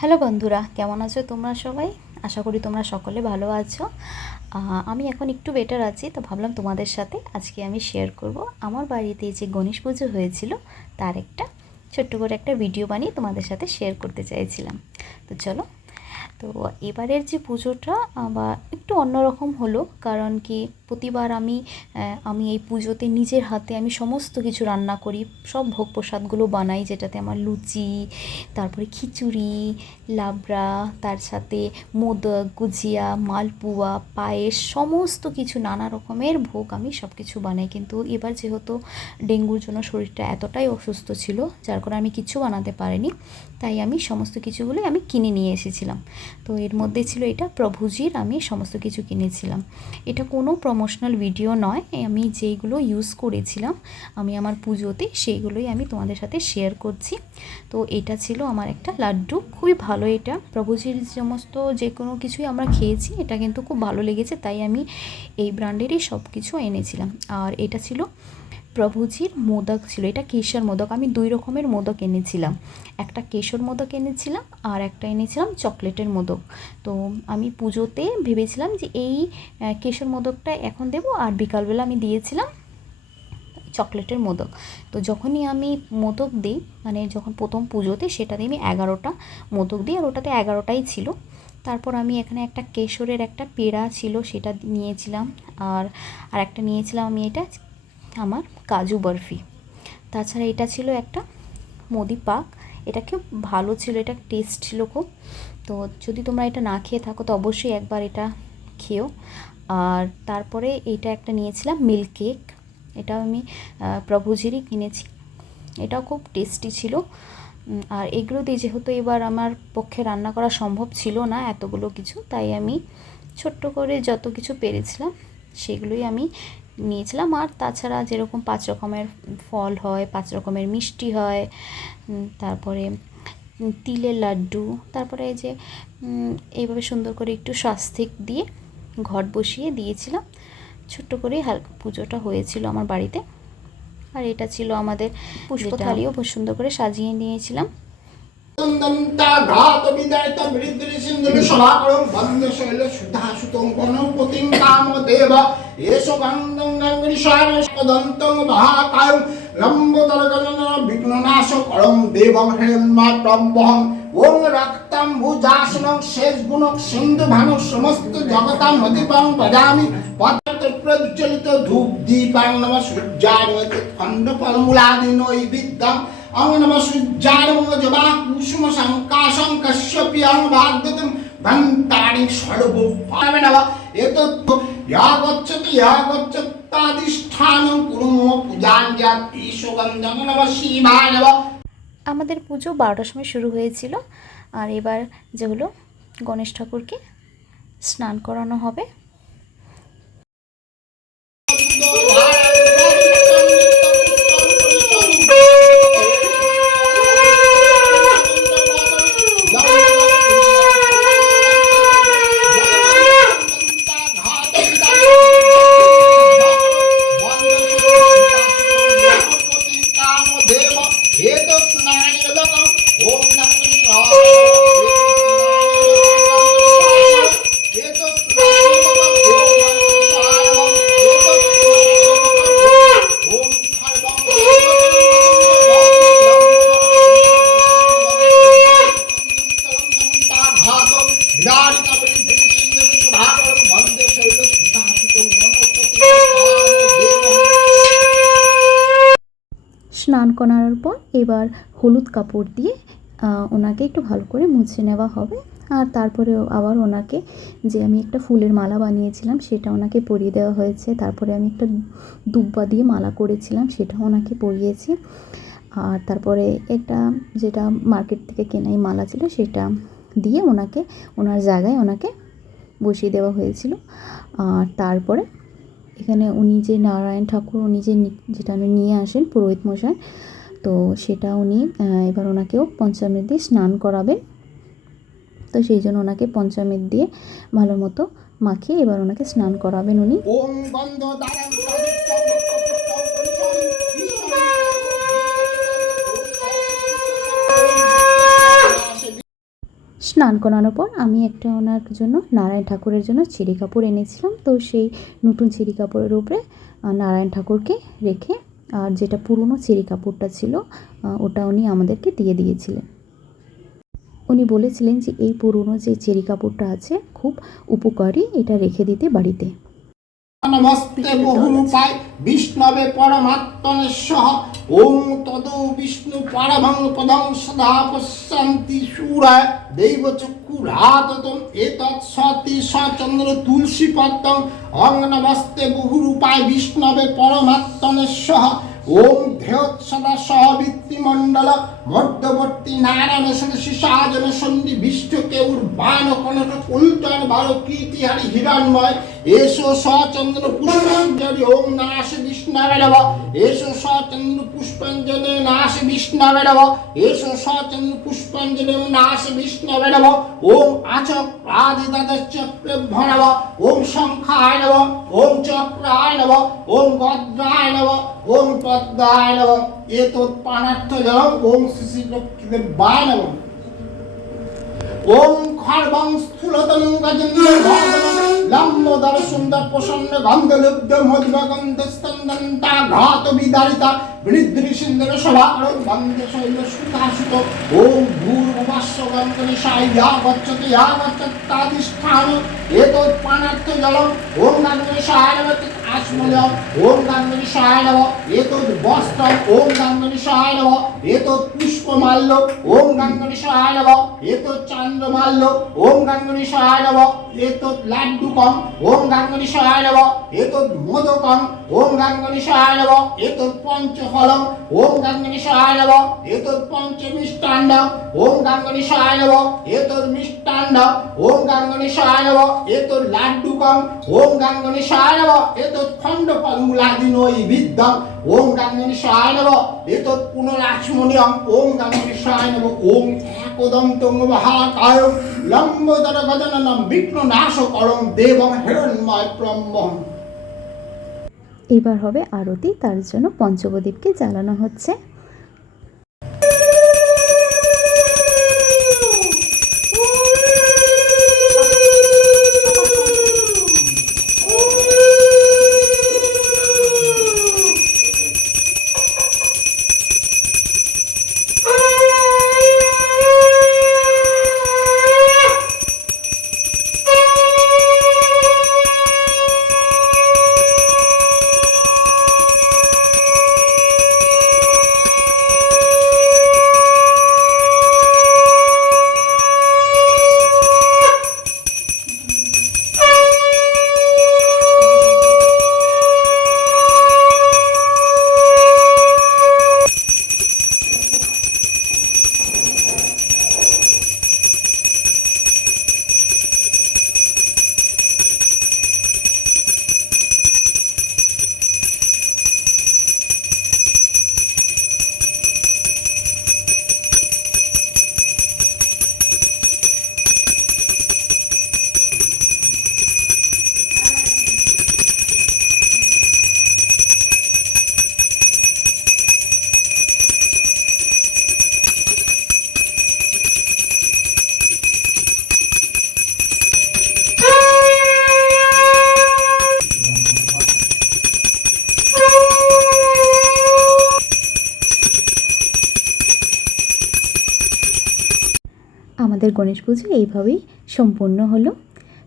Hello বন্ধুরা, কেমন আছো তোমরা সবাই? আশা করি তোমরা সকলে ভালো আছো। আমি এখন একটু বেটার আছি, তো ভাবলাম তোমাদের সাথে আজকে আমি শেয়ার করব আমার বাড়িতে যে গণেশ পুজো হয়েছিল তার একটা ছোট্ট করে একটা ভিডিও বানিয়ে তোমাদের সাথে শেয়ার করতে চাইছিলাম। তো চলো। তো এবারের যে পুজোটা বা একটু অন্যরকম হলো, কারণ কি প্রতিবার আমি এই পুজোতে নিজের হাতে আমি সমস্ত কিছু রান্না করি, সব ভোগ প্রসাদগুলো বানাই, যেটাতে আমার লুচি, তারপরে খিচুড়ি, লাবড়া, তার সাথে মোদক, গুজিয়া, মালপুয়া, পায়েস, সমস্ত কিছু নানা রকমের ভোগ আমি সব কিছু বানাই। কিন্তু এবার যেহেতু ডেঙ্গুর জন্য শরীরটা এতটাই অসুস্থ ছিল, যার কারণে আমি কিছু বানাতে পারিনি, তাই আমি সমস্ত কিছুগুলোই আমি কিনে নিয়ে এসেছিলাম। তো এর মধ্যে ছিল এটা প্রভুজির, আমি সমস্ত কিছু কিনেছিলাম। এটা কোনো প্রমোশনাল ভিডিও নয়, আমি যেইগুলো ইউজ করেছিলাম আমি আমার পুজোতে সেইগুলোই আমি তোমাদের সাথে শেয়ার করছি। তো এটা ছিল আমার একটা লাড্ডু, খুবই ভালো। এটা প্রভুজির সমস্ত যে কোনো কিছুই আমরা খেয়েছি, এটা কিন্তু খুব ভালো লেগেছে, তাই আমি এই ব্র্যান্ডেরই সব কিছু এনেছিলাম। আর এটা ছিল প্রভুজির মোদক, ছিল এটা কেশর মোদক। আমি দুই রকমের মোদক এনেছিলাম, একটা কেশর মোদক এনেছিলাম আর একটা এনেছিলাম চকলেটের মোদক। তো আমি পুজোতে ভেবেছিলাম যে এই কেশর মোদকটা এখন দেবো, আর বিকালবেলা আমি দিয়েছিলাম চকলেটের মোদক। তো যখনই আমি মোদক দিই, মানে যখন প্রথম পুজোতে, সেটাতে আমি 11টা মোদক দিই, আর ওটাতে 11টাই ছিল। তারপর আমি এখানে একটা কেশরের একটা পেড়া ছিল সেটা নিয়েছিলাম, আর একটা নিয়েছিলাম আমি এটা আমার কাজু বরফি। তাছাড়া এটা ছিল একটা মোদি পাক, এটা খুব ভালো ছিল, এটা টেস্ট ছিল খুব। তো যদি তোমরা এটা না খেয়ে থাকো তো অবশ্যই একবার এটা খেও। আর তারপরে এইটা একটা নিয়েছিলাম মিল্ক কেক, এটাও আমি প্রভুজিরই কিনেছি, এটাও খুব টেস্টি ছিল। আর এগুলো দিয়ে যেহেতু এবার আমার পক্ষে রান্না করা সম্ভব ছিল না এতগুলো কিছু, তাই আমি ছোট্ট করে যত কিছু পেরেছিলাম সেগুলোই আমি নিয়েছিলাম। আর তাছাড়া যেরকম 5 রকমের ফল হয়, 5 রকমের মিষ্টি হয়, তারপরে তিলের লাড্ডু, তারপরে এই যে এইভাবে সুন্দর করে একটু স্বাস্তিক দিয়ে ঘট বসিয়ে দিয়েছিলাম। ছোট্ট করেই হালকা পুজোটা হয়েছিল আমার বাড়িতে। আর এটা ছিল আমাদের পুষ্প থালিও খুব সুন্দর করে সাজিয়ে নিয়েছিলাম। ঘাত বিদায়িত বৃদ্ধি সিন্ধু সভাকরম বন্দে শৈল সুধাসুতং গণপতিং কামদেব এষ গন্ধং গঙ্গিসার পদন্তং মহাকায়ং লম্বোদর গণন বিঘ্ননাশ করম দেবং হিরণ্যমাত্রম বহং ওং রক্তম ভুজাসনং শেষ গুণক সিন্ধু ভানুক সমস্ত জগতাম অধিপং ভজামি পদ্ম প্রজ্বলিত ধূপ দীপাং নম সূর্যায় খণ্ড ফলমূলাদি নৈবেদ্যং অং নম সূর্যায় জবা কুসুম সংকাশং কশ্যপ্যং ভাগদতং ভন্তানি সর্বভাবে নম এতৎ ইয়াগচ্ছতাদিষ্ঠানং কুরুম পূজাঞ্জাতি সুগন্ধং নম শিবায় নম। আমাদের পুজো 12টার সময় শুরু হয়েছিল, আর এবার যে হলো গণেশ ঠাকুরকে স্নান করানো হবে। স্নান করার পর এবার হলুদ কাপড় দিয়ে ওনাকে একটু ভালো করে মুছে নেওয়া হবে। আর তারপরে আবার ওনাকে যে আমি একটা ফুলের মালা বানিয়েছিলাম সেটা ওনাকে পরিয়ে দেওয়া হয়েছে। তারপরে আমি একটা দুব্বা দিয়ে মালা করেছিলাম সেটাও ওনাকে পরিয়েছি। আর তারপরে একটা যেটা মার্কেট থেকে কেনাই মালা ছিল সেটা দিয়ে ওনাকে ওনার জায়গায় ওনাকে বসিয়ে দেওয়া হয়েছিল। আর তারপরে এখানে উনি যে নারায়ণ ঠাকুর উনি যেটা নিয়ে আসেন পুরোহিত মশাই, তো সেটা উনি এবার ওনাকেও পঞ্চামৃত দিয়ে স্নান করাবেন। তো সেই জন্য ওনাকে পঞ্চামৃত দিয়ে ভালো মতো মাখিয়ে এবার ওনাকে স্নান করাবেন উনি। স্নান করানোর পর আমি একটা ওনার জন্য নারায়ণ ঠাকুরের জন্য চিড়ি কাপড় এনেছিলাম, তো সেই নতুন চিড়ি কাপড়ের উপরে নারায়ণ ঠাকুরকে রেখে আর যেটা পুরনো চিড়ি কাপড়টা ছিল ওটা উনি আমাদেরকে দিয়ে দিয়েছিলেন। উনি বলেছিলেন যে এই পুরনো যে চিড়ি কাপড়টা আছে খুব উপকারী, এটা রেখে দিতে বাড়িতে। নমস্তে বহুরূপায় বিষ্ণবে পরমাত্মনে সহ ওম তদো বিষ্ণু পরমং পদং সদা পশ্যন্তি শূরায় দৈবচক্ষুরাততম এতৎ সতি সচন্দ্র তুলসী পদ্মং অং নমস্তে বহুরূপায় বিষ্ণবে পরমাত্মনে সহ ওম ধেয়ৎ সদা সহবৃত্তিমণ্ডল মধ্যবর্তী নারায়ণ শিশাজন সন্নিবিষ্ট কেউর বান কনক কুলটন বারো কীর্তিহারি হিরণময় এসো সচন্দ্র পুষ্পাঞ্জলি ওম নাশ বিষ্ণবে নমঃ এসো সচন্দ্র পুষ্পাঞ্জলি নাশ বিষ্ণবে নমঃ এসো সচন্দ্র পুষ্পাঞ্জলি ওম নাশ বিষ্ণবে নমঃ ওম আচক্রাদি চক্রভ্য নমঃ ওম শঙ্খায় নমঃ ওম চক্রায় নমঃ ওম গদ্রায় নমঃ ওম পদ্মায় নমঃ এতৎ পানার্থ জলম ওম শ্রী লক্ষ্মীদেবায় নমঃ ওম খর্বং স্থূলতনং গজেন্দ্রভাগং লম্বোদর সুন্দর প্রসন্ন গন্ধলুব্ধ মধুগন্ধ স্তন্দন্তা ঘাত বিদারিতা বৃদ্ধি সিন্দুর সভাকরণ বন্দে শৈল সুতাসুত ওম ভূর্ভুবস্য গন্ধনিশায় ইয়া গচ্ছতে ইয়া গচ্ছত্তাধিষ্ঠান এতৎ পানার্থ জলম ওম গন্ধনিশায় নমঃ আসমলম ওম গন্ধনিশায় নমঃ এতৎ বস্ত্রম ওম গন্ধনিশায় নমঃ এতৎ পুষ্পমাল্য ওম গন্ধনিশায় নমঃ এতৎ চন্দ্রমাল্য ওম গন্ধনিশায় নমঃ এতৎ লাড্ডুকম ওম গন্ধনিশায় নমঃ এতৎ মোদকম ওম গন্ধনিশায় নমঃ এতৎ পঞ্চফলম ওম গন্ধনিশায় নমঃ এতৎ পঞ্চমিষ্টান্নম ওম গন্ধনিশায় নমঃ এতৎ মিষ্টান্নম ওম গন্ধনিশায় নমঃ এতৎ লাড্ডুকম ওম গন্ধনিশায় নমঃ এতৎ খণ্ডফলমূলাদি নৈবেদ্যম ওম গন্ধনিশায় নমঃ এতৎ পুনরাচমনিয়ম ওম গন্ধনিশায় নমঃ ওম একদন্তং মহাকায়ং লম্বোদর গজননম বিঘ্ননাশকরং দেবং হিরণ্ময় ব্রহ্মং। এবার হবে আরতি, তার জন্য পঞ্চপ্রদীপকে জ্বালানো হচ্ছে। আমাদের গণেশ পুজো এইভাবেই সম্পূর্ণ হলো।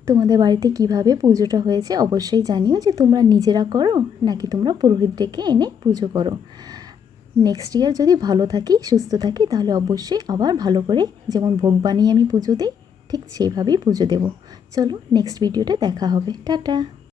তোমাদের বাড়িতে কিভাবে পুজোটা হয়েছে অবশ্যই জানিও, যে তোমরা নিজেরা করো নাকি তোমরা পুরোহিত ডেকে এনে পুজো করো। নেক্সট ইয়ার যদি ভালো থাকি, সুস্থ থাকি, তাহলে অবশ্যই আবার ভালো করে যেমন ভোগ বানিয়ে আমি পুজো দিই ঠিক সেইভাবেই পুজো দেব। চলো নেক্সট ভিডিওতে দেখা হবে, টাটা।